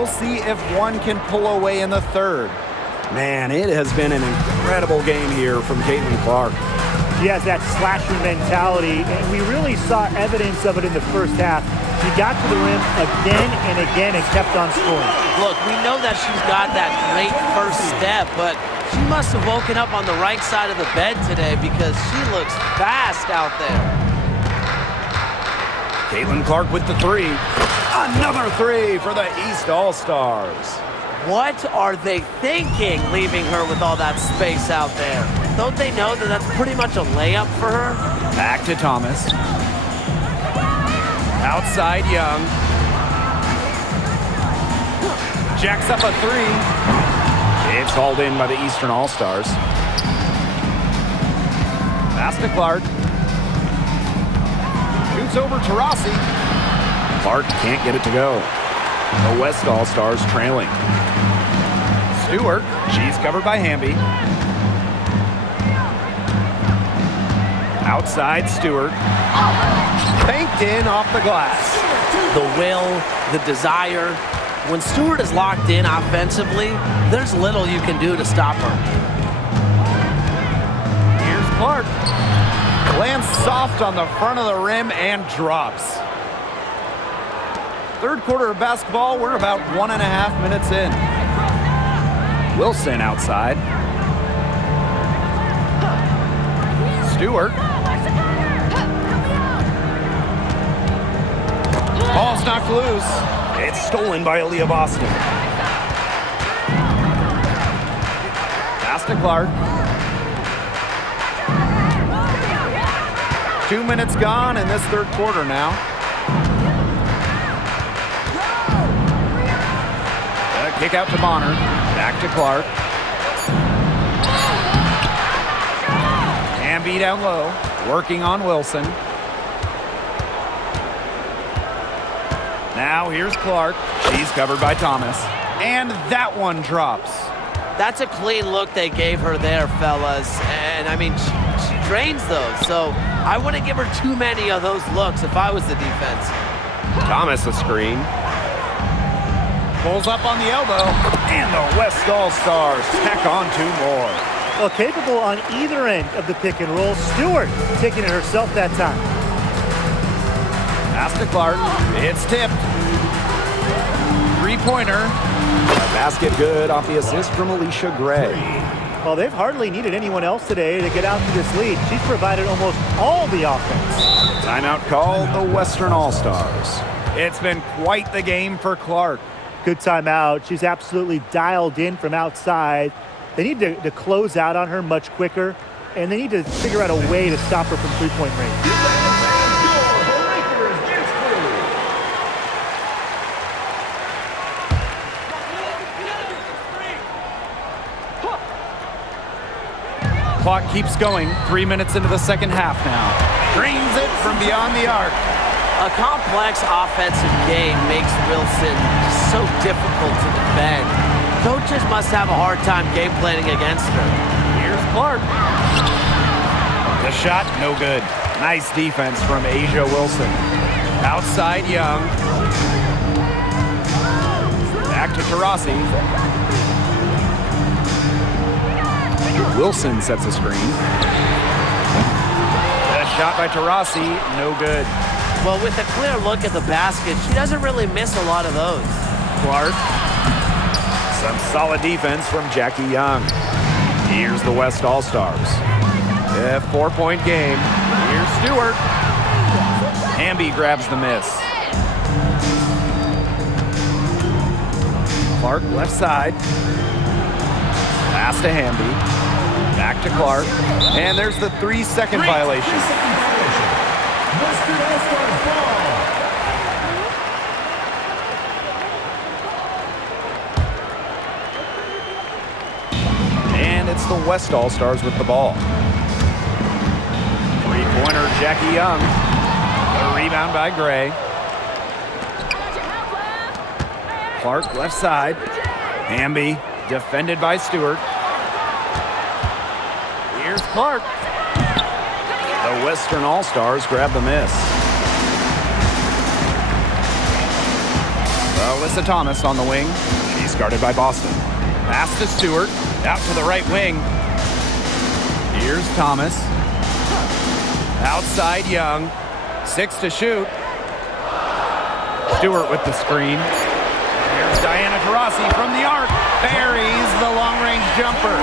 we'll see if one can pull away in the third. Man, it has been an incredible game here from Caitlin Clark. She has that slasher mentality, and we really saw evidence of it in the first half. She got to the rim again and again and kept on scoring. Look, we know that she's got that great first step, but she must have woken up on the right side of the bed today because she looks fast out there. Caitlin Clark with the three. Another three for the East All-Stars. What are they thinking, leaving her with all that space out there? Don't they know that that's pretty much a layup for her? Back to Thomas. Outside Young. Jacks up a three. It's called in by the Eastern All-Stars. Pass to Clark. Shoots over to Rossi. Clark can't get it to go. The West All-Stars trailing. Stewart. She's covered by Hamby. Outside Stewart. Banked in off the glass. The will, the desire. When Stewart is locked in offensively, there's little you can do to stop her. Here's Clark. Lands soft on the front of the rim and drops. Third quarter of basketball, we're about 1.5 minutes in. Wilson outside. Stewart. Ball's knocked loose. It's stolen by Aaliyah Boston. Pass to Clark. 2 minutes gone in this third quarter now. Kick out to Bonner. Back to Clark. Hamby down low. Working on Wilson. Now here's Clark. She's covered by Thomas. And that one drops. That's a clean look they gave her there, fellas. And, I mean, she drains those. So I wouldn't give her too many of those looks if I was the defense. Thomas a screen. Pulls up on the elbow. And the West All-Stars tack on 2 more. Well, capable on either end of the pick and roll. Stewart taking it herself that time. Pass to Clark. It's tipped. Three-pointer. Basket good off the assist from Alicia Gray. Well, they've hardly needed anyone else today to get out to this lead. She's provided almost all the offense. Timeout called the Western All-Stars. It's been quite the game for Clark. Good timeout. She's absolutely dialed in from outside. They need to close out on her much quicker, and they need to figure out a way to stop her from three-point range. Clock keeps going. 3 minutes into the second half now. Drains it from beyond the arc. A complex offensive game makes Wilson so difficult to defend. Coaches must have a hard time game planning against her. Here's Clark. The shot, no good. Nice defense from Asia Wilson. Outside Young. Back to Taurasi. Wilson sets a screen. The shot by Taurasi, no good. Well, with a clear look at the basket, she doesn't really miss a lot of those. Clark. Some solid defense from Jackie Young. Here's the West All-Stars. A 4-point game. Here's Stewart. Hamby grabs the miss. Clark left side. Pass to Hamby. Back to Clark. And there's the 3-second violation. Western All-Stars ball. And it's the West All-Stars with the ball. Three-pointer, Jackie Young. A rebound by Gray. Clark left side. Hamby defended by Stewart. Here's Clark. The Western All-Stars grab the miss. Alyssa Thomas on the wing. She's guarded by Boston. Pass to Stewart. Out to the right wing. Here's Thomas. Outside Young. 6 to shoot. Stewart with the screen. Here's Diana Taurasi from the arc. Buries the long-range jumper.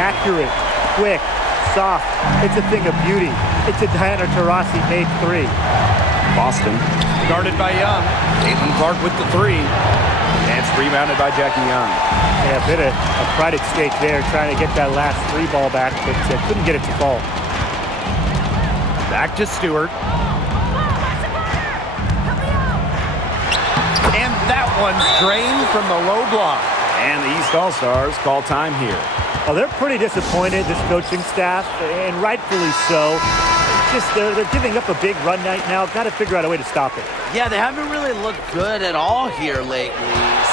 Accurate, quick, soft. It's a thing of beauty. It's a Diana Taurasi made 3. Boston. Guarded by Young. Caitlin Clark with the 3. And it's rebounded by Jackie Young. Yeah, a bit of a pride at stake there, trying to get that last 3 ball back, but couldn't get it to fall. Back to Stewart. And that one's drained from the low block. And the East All-Stars call time here. Well, they're pretty disappointed, this coaching staff, and rightfully so. Just they're giving up a big run night now. Got to figure out a way to stop it. Yeah, they haven't really looked good at all here lately.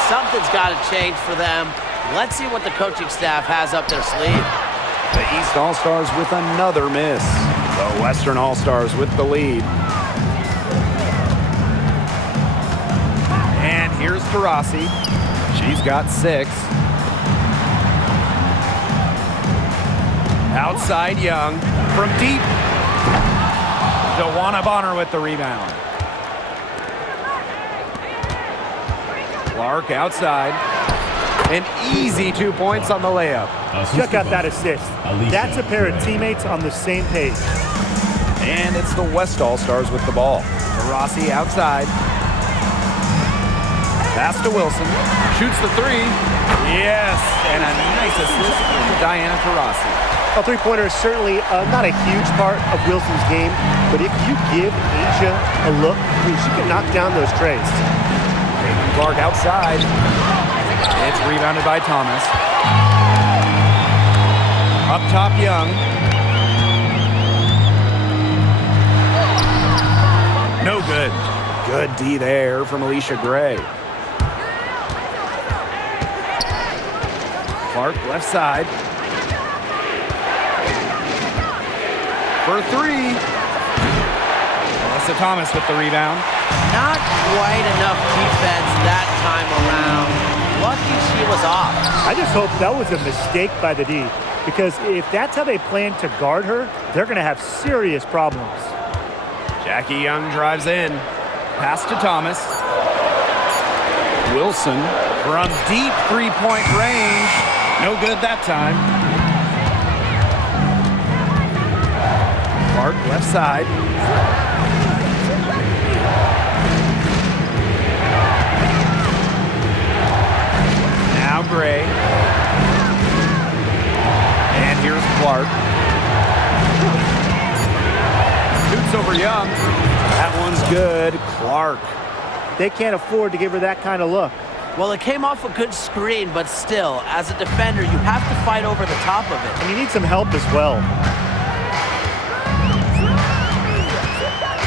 Something's got to change for them. Let's see what the coaching staff has up their sleeve. The East All-Stars with another miss. The Western All-Stars with the lead. And here's Taurasi. She's got 6. Outside Young. From deep. DeWanna Bonner with the rebound. Clark outside. An easy 2 points on the layup. Check out that assist. That's a pair of teammates on the same page. And it's the West All-Stars with the ball. Taurasi outside. Pass to Wilson. Shoots the 3. Yes, and a nice assist from Diana Taurasi. A three-pointer is certainly not a huge part of Wilson's game, but if you give Asia a look, I mean, she can knock down those trays. Caitlin Clark outside. It's rebounded by Thomas. Up top, Young. No good. Good D there from Alicia Gray. Clark left side. For 3. Alyssa Thomas with the rebound. Not quite enough defense that time around. Lucky she was off. I just hope that was a mistake by the D, because if that's how they plan to guard her, they're going to have serious problems. Jackie Young drives in. Pass to Thomas. Wilson from deep 3-point range. No good that time. Clark left side. Now Gray. And here's Clark. Shoots over Young. That one's good. Clark. They can't afford to give her that kind of look. Well, it came off a good screen, but still, as a defender, you have to fight over the top of it. And you need some help as well.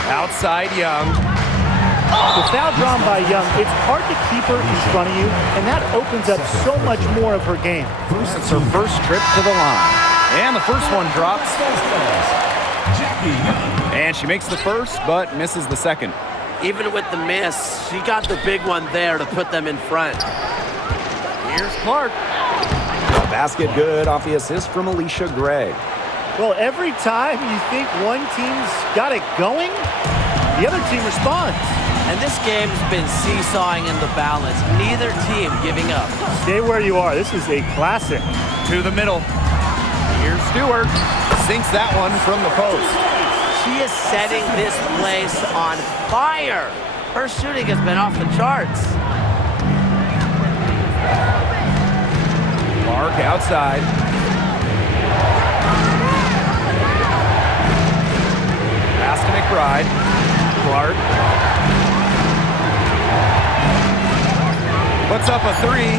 Outside Young. The foul drawn by Young, it's hard to keep her in front of you, and that opens up so much more of her game. It's her first trip to the line. And the first one drops. And she makes the first, but misses the second. Even with the miss, she got the big one there to put them in front. Here's Clark. A basket good off the assist from Alicia Gray. Well, every time you think one team's got it going, the other team responds. And this game's been seesawing in the balance. Neither team giving up. Stay where you are. This is a classic. To the middle. Here's Stewart. Sinks that one from the post. She is setting this place on fire. Her shooting has been off the charts. Clark outside. Pass to McBride. Clark. Puts up a 3.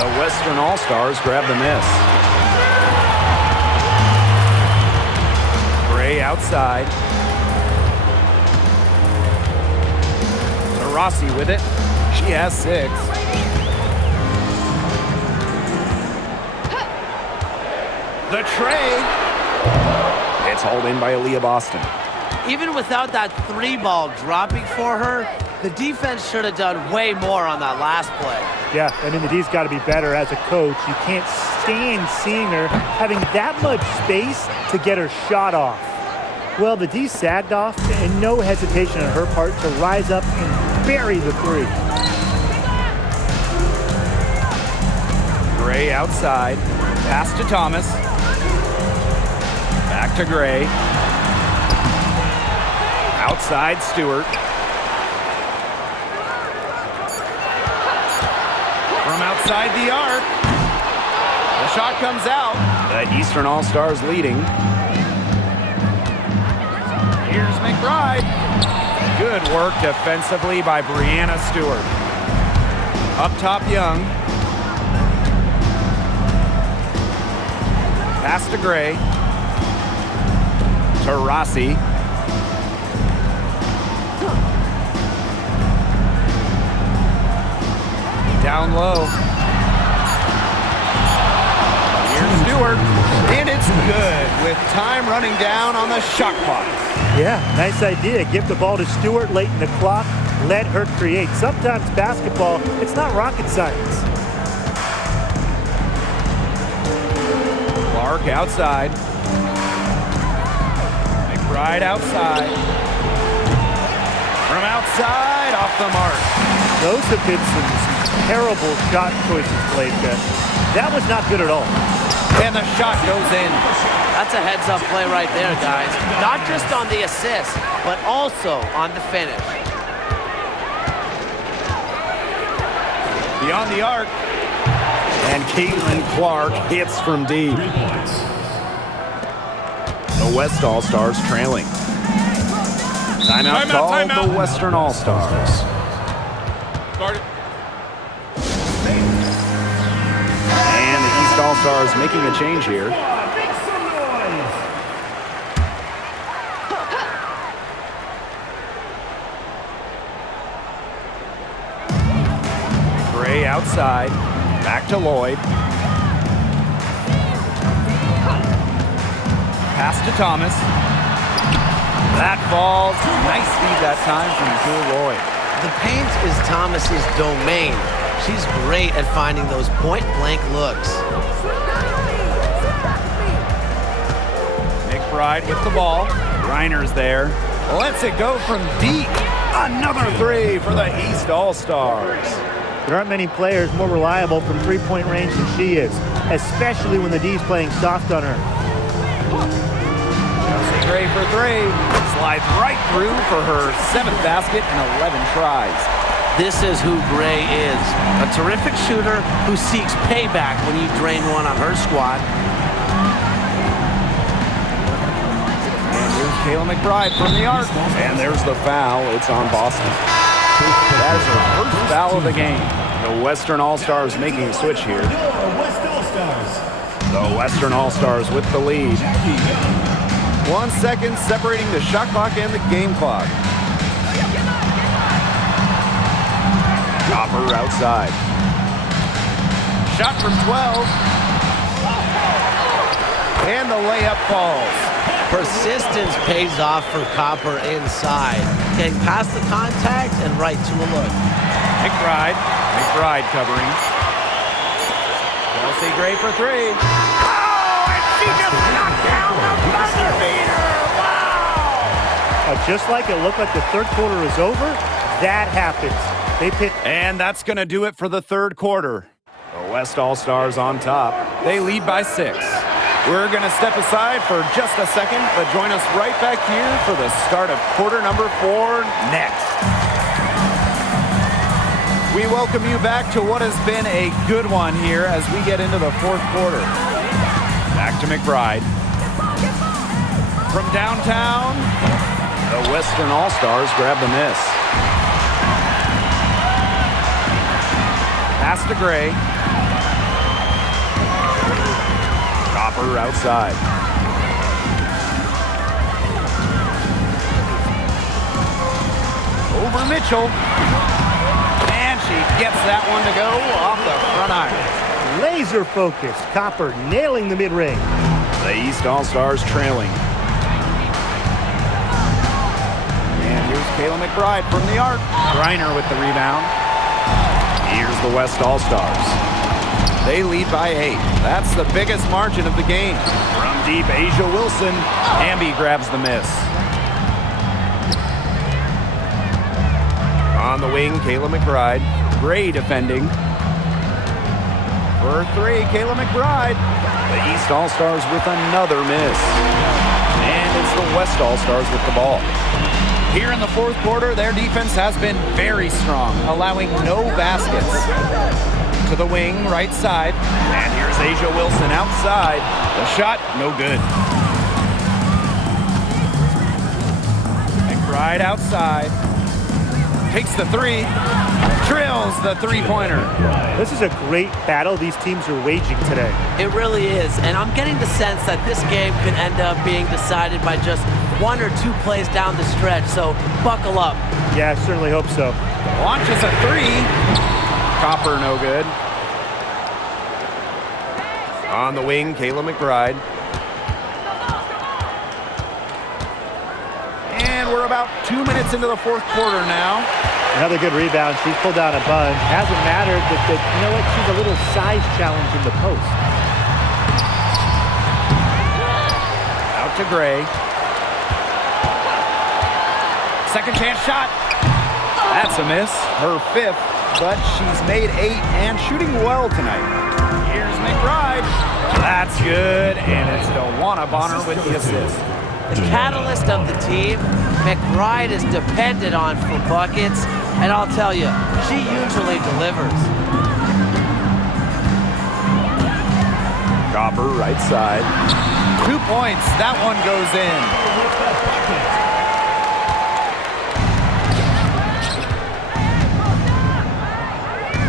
The Western All-Stars grab the miss. Gray outside. Taurasi with it. She has 6. The tray. It's hauled in by Aaliyah Boston. Even without that 3 ball dropping for her, The defense should have done way more on that last play. Yeah, I mean, the D's got to be better as a coach. You can't stand seeing her having that much space to get her shot off. Well, the D sagged off, and no hesitation on her part to rise up and bury the three. Gray outside. Pass to Thomas. Back to Gray. Outside Stewart. From outside the arc. The shot comes out. The Eastern All-Stars leading. Here's McBride. Good work defensively by Breanna Stewart. Up top, Young. Pass to Gray. To Rossi. Down low. Here's Stewart. And it's good with time running down on the shot clock. Yeah, nice idea. Give the ball to Stewart late in the clock. Let her create. Sometimes basketball, it's not rocket science. Clark outside. McBride outside. From outside, off the mark. Those have been some terrible shot choices played, Jeff. That was not good at all. And the shot goes in. That's a heads-up play right there, guys. Not just on the assist, but also on the finish. Beyond the arc. And Caitlin Clark hits from deep. The West All-Stars trailing. Timeout called the Western All-Stars. Start it. And the East All-Stars making a change here. Gray outside. Back to Lloyd. Pass to Thomas. That falls. Nice feed that time from Jewel Lloyd. The paint is Thomas's domain. She's great at finding those point-blank looks. McBride with the ball. Reiner's there. Lets it go from deep. Another three for the East All-Stars. There aren't many players more reliable from three-point range than she is, especially when the D's playing soft on her. Chelsea Gray for three. Slides right through for her 7th basket in 11 tries. This is who Gray is. A terrific shooter who seeks payback when you drain one on her squad. And here's Kayla McBride from the arc. And there's the foul. It's on Boston. That is her first foul of the game. The Western All-Stars making a switch here. The Western All-Stars with the lead. 1 second separating the shot clock and the game clock. Copper outside. Shot from 12. And the layup falls. Persistence pays off for Copper inside. Getting past the contact and right to a look. McBride. McBride covering. Chelsea Gray for three. Oh, and she just knocked down the buzzer beater. Wow! Just like it looked like the third quarter is over, that happens. They pick. And that's going to do it for the third quarter. The West All-Stars on top. They lead by 6. We're going to step aside for just a second, but join us right back here for the start of quarter number 4 next. We welcome you back to what has been a good one here as we get into the fourth quarter. Back to McBride. From downtown, the Western All-Stars grab the miss. Pass to Gray. Copper outside. Over Mitchell. And she gets that one to go off the front iron. Laser focus. Copper nailing the mid-range. The East All-Stars trailing. And here's Kayla McBride from the arc. Griner with the rebound. Here's the West All-Stars. They lead by 8. That's the biggest margin of the game. From deep, Asia Wilson. Ambi grabs the miss. On the wing, Kayla McBride. Gray defending. For 3, Kayla McBride. The East All-Stars with another miss. And it's the West All-Stars with the ball. Here in the fourth quarter, their defense has been very strong, allowing no baskets. To the wing, right side. And here's Asia Wilson outside. The shot, no good. McBride outside. Takes the 3. Drills the three-pointer. This is a great battle these teams are waging today. It really is, and I'm getting the sense that this game could end up being decided by just 1 or 2 plays down the stretch, so buckle up. Yeah, I certainly hope so. Launches a 3. Copper, no good. On the wing, Kayla McBride. And we're about 2 minutes into the fourth quarter now. Another good rebound. She's pulled down a bunch. Hasn't mattered that, you know what? She's a little size challenge in the post. Out to Gray. Second chance shot. That's a miss. Her 5th, but she's made 8 and shooting well tonight. Here's McBride. That's good, and it's DeWanna Bonner with the assist. The catalyst of the team, McBride is depended on for buckets, and I'll tell you, she usually delivers. Copper, right side. 2 points. That one goes in.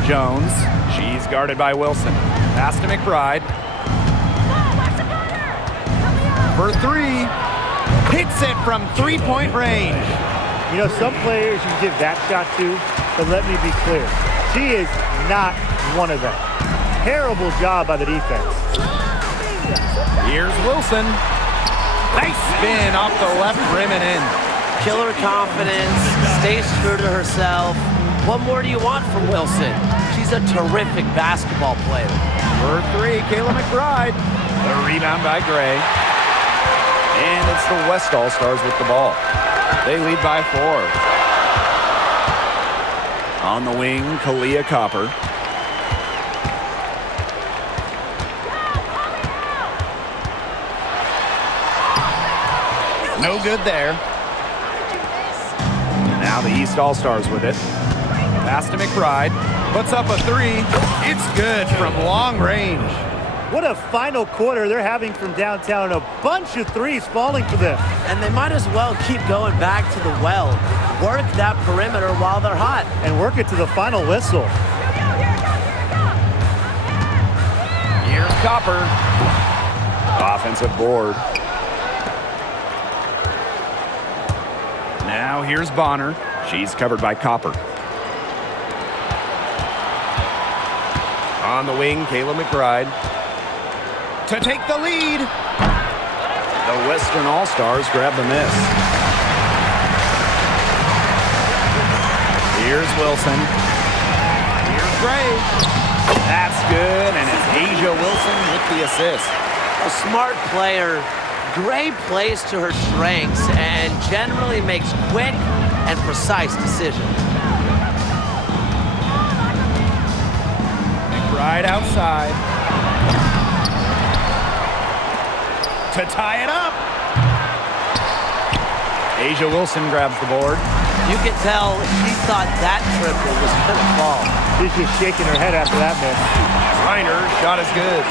Jones. She's guarded by Wilson. Pass to McBride. For 3. Hits it from 3-point range. You know, some players you give that shot to, but let me be clear. She is not one of them. Terrible job by the defense. Here's Wilson. Nice spin off the left rim and in. Killer confidence, stays true to herself. What more do you want from Wilson? She's a terrific basketball player. For 3, Kayla McBride. The rebound by Gray. And it's the West All-Stars with the ball. They lead by 4. On the wing, Kalia Copper. No good there. Now the East All-Stars with it. Pass to McBride. Puts up a 3. It's good from long range. What a final quarter they're having from downtown. A bunch of threes falling for them. And they might as well keep going back to the well. Work that perimeter while they're hot. And work it to the final whistle. Here's Copper. Offensive board. Now here's Bonner. She's covered by Copper. On the wing, Kayla McBride. To take the lead. The Western All-Stars grab the miss. Here's Wilson. Here's Gray. That's good, and it's Asia Wilson with the assist. A smart player. Gray plays to her strengths and generally makes quick and precise decisions. McBride outside. To tie it up. Asia Wilson grabs the board. You can tell she thought that triple was going to fall. She's just shaking her head after that miss. Griner, shot is good.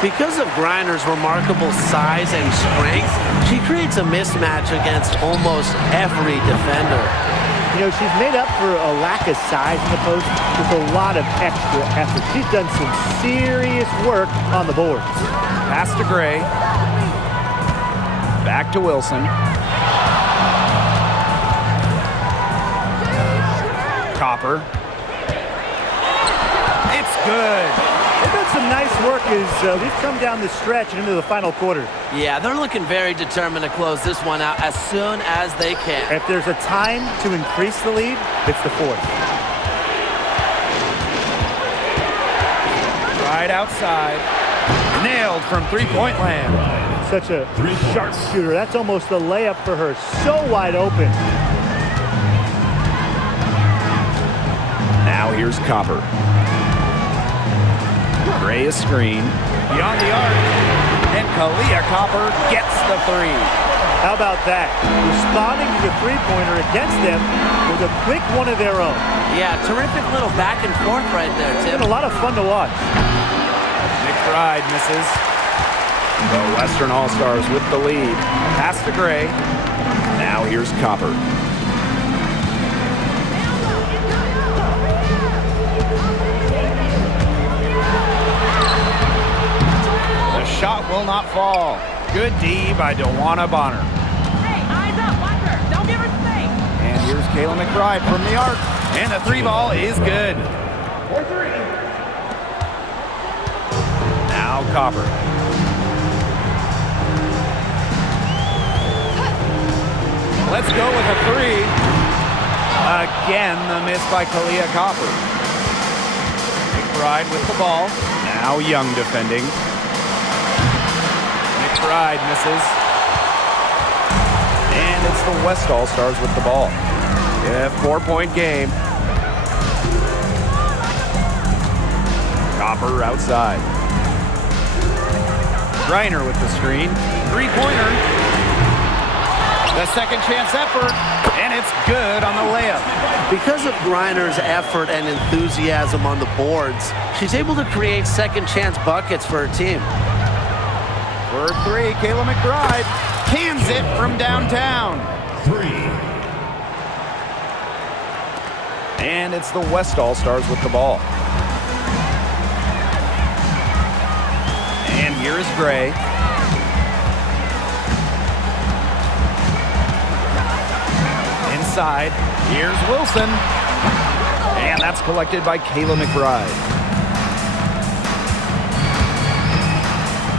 Because of Griner's remarkable size and strength, she creates a mismatch against almost every defender. You know, she's made up for a lack of size in the post with a lot of extra effort. She's done some serious work on the boards. Pass to Gray. Back to Wilson. Copper. It's good. They've done some nice work as we've come down the stretch and into the final quarter. Yeah, they're looking very determined to close this one out as soon as they can. If there's a time to increase the lead, it's the fourth. Right outside. Nailed from three-point land. Such a sharp shooter. That's almost a layup for her. So wide open. Now here's Copper. Gray a screen. Beyond the arc. And Kahleah Copper gets the three. How about that? Responding to the three-pointer against them with a quick one of their own. Yeah, terrific little back and forth right there, It's Tim. been a lot of fun to watch. McBride misses. The Western All-Stars with the lead. Pass to Gray. Now here's Copper. The shot will not fall. Good D by DeWanna Bonner. Hey, eyes up, watch her. Don't give her space. And here's Kayla McBride from the arc. And the three ball is good. Now Copper. Let's go with a three. Again, the miss by Kahleah Copper. McBride with the ball. Now Young defending. McBride misses. And it's the West All-Stars with the ball. Yeah, 4-point game. Copper outside. Griner with the screen. Three-pointer. The second chance effort. And it's good on the layup. Because of Griner's effort and enthusiasm on the boards, she's able to create second chance buckets for her team. For three, Kayla McBride cans it from downtown. And it's the West All-Stars with the ball. And here is Gray. Inside, here's Wilson. And that's collected by Kayla McBride.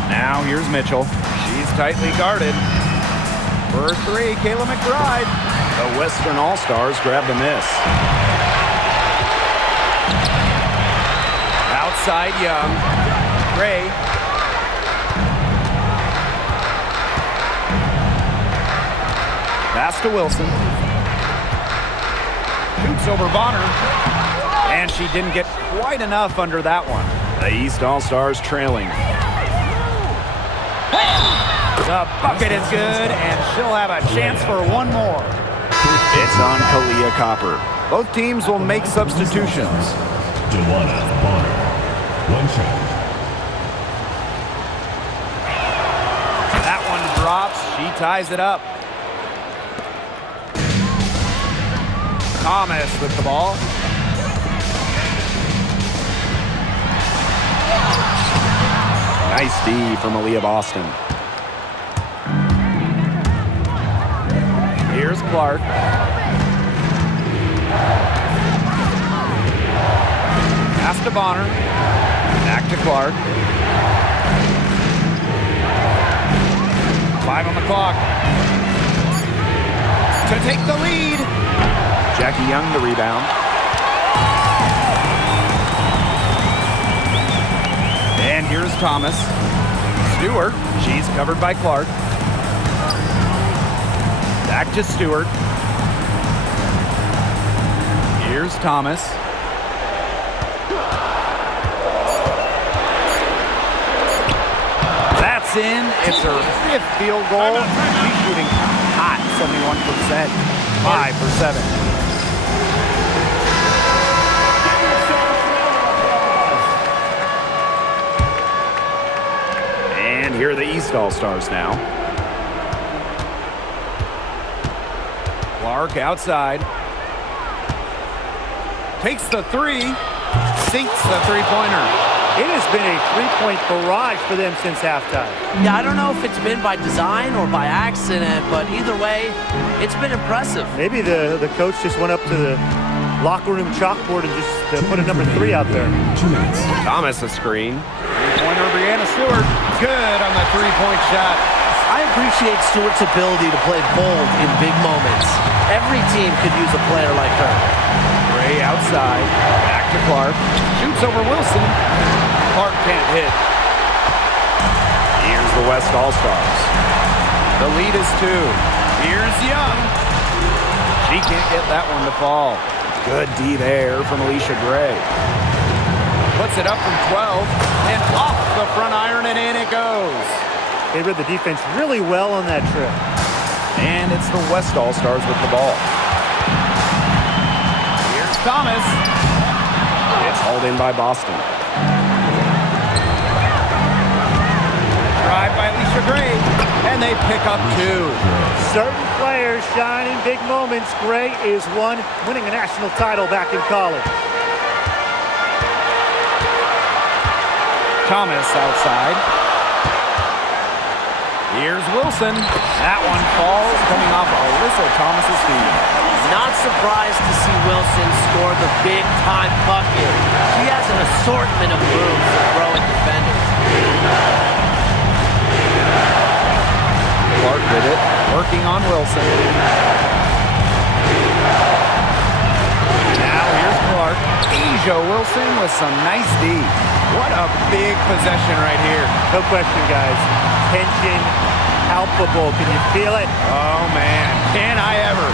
Now here's Mitchell. She's tightly guarded. For three, Kayla McBride. The Western All-Stars grab the miss. Outside Young. Gray. Pass to Wilson. Shoots over Bonner. And she didn't get quite enough under that one. The East All-Stars trailing. The bucket is good, and she'll have a chance for one more. It's on Kahleah Copper. Both teams will make substitutions. DeWanna Bonner. One shot. That one drops. She ties it up. Thomas with the ball. Nice D from Aaliyah Boston. Here's Clark. Pass to Bonner. Back to Clark. 5 on the clock. To take the lead. Jackie Young the rebound. And here's Thomas. Stewart. She's covered by Clark. Back to Stewart. Here's Thomas. That's in. It's her 5th field goal. She's shooting hot, 71%. 5 for 7. And here are the East All-Stars now. Clark outside. Takes the three. Sinks the three-pointer. It has been a three-point barrage for them since halftime. Yeah, I don't know if it's been by design or by accident, but either way, it's been impressive. Maybe the coach just went up to the locker room chalkboard and just put a number 3 out there. 2 minutes. Thomas a screen. Three-pointer, Brianna Stewart. Good on the three-point shot. I appreciate Stewart's ability to play bold in big moments. Every team could use a player like her. Gray outside. Back to Clark. Shoots over Wilson. Clark can't hit. Here's the West All-Stars. The lead is 2. Here's Young. She can't get that one to fall. Good D there from Alicia Gray. Puts it up from 12 and off the front iron, and in it goes. They read the defense really well on that trip. And it's the West All-Stars with the ball. Here's Thomas. It's hauled in by Boston. Drive by Alicia Gray, and they pick up 2. Certain players shine in big moments. Gray is one, winning a national title back in college. Thomas outside. Here's Wilson. That one falls, coming off Alyssa Thomas's feet. Not surprised to see Wilson score the big-time bucket. She has an assortment of moves to throw at defenders. Clark did it, working on Wilson. Now here's Clark. Asia Wilson with some nice D. What a big possession right here. No question, guys. Tension palpable. Can you feel it? Oh, man. Can I ever?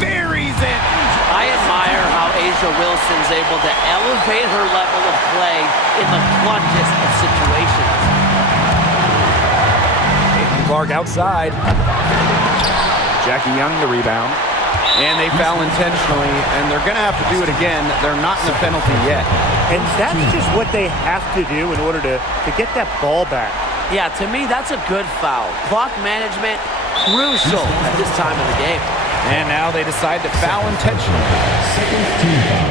Buries it. I admire how Asia Wilson's able to elevate her level of play in the clutchest of situations. Clark outside. Jackie Young the rebound. And they foul intentionally, and they're going to have to do it again. They're not in the penalty yet. And that's just what they have to do in order to get that ball back. Yeah, to me, that's a good foul. Clock management, crucial at this time of the game. And now they decide to foul intentionally. Second team foul.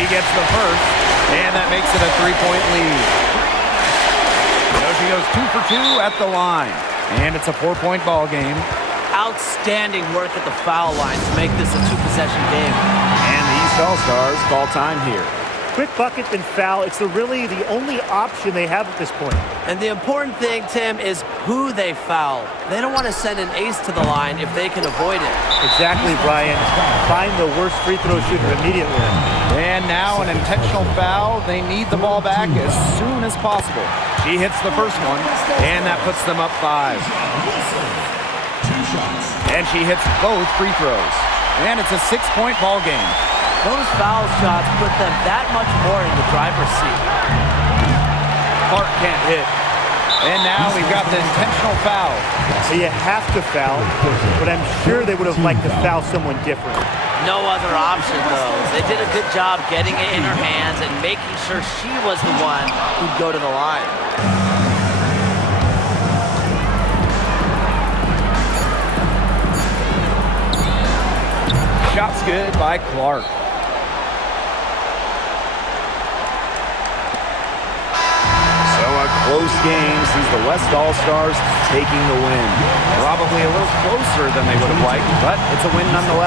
He gets the first, and that makes it a 3-point lead. So she goes 2 for 2 at the line. And it's a 4-point ball game. Outstanding work at the foul line to make this a 2-possession game. And the East All-Stars call time here. Quick bucket then foul. It's really the only option they have at this point. And the important thing, Tim, is who they foul. They don't want to send an ace to the line if they can avoid it. Exactly, Brian. Find the worst free throw shooter immediately. And now an intentional foul. They need the ball back as soon as possible. She hits the first one, and that puts them up 5. 2 shots. And she hits both free throws. And it's a 6-point ball game. Those foul shots put them that much more in the driver's seat. Clark can't hit. And now we've got the intentional foul. So you have to foul, but I'm sure they would have liked to foul someone different. No other option, though. They did a good job getting it in her hands and making sure she was the one who'd go to the line. Shot's good by Clark. So a close game sees the West All-Stars taking the win. Probably a little closer than they would have liked, but it's a win nonetheless.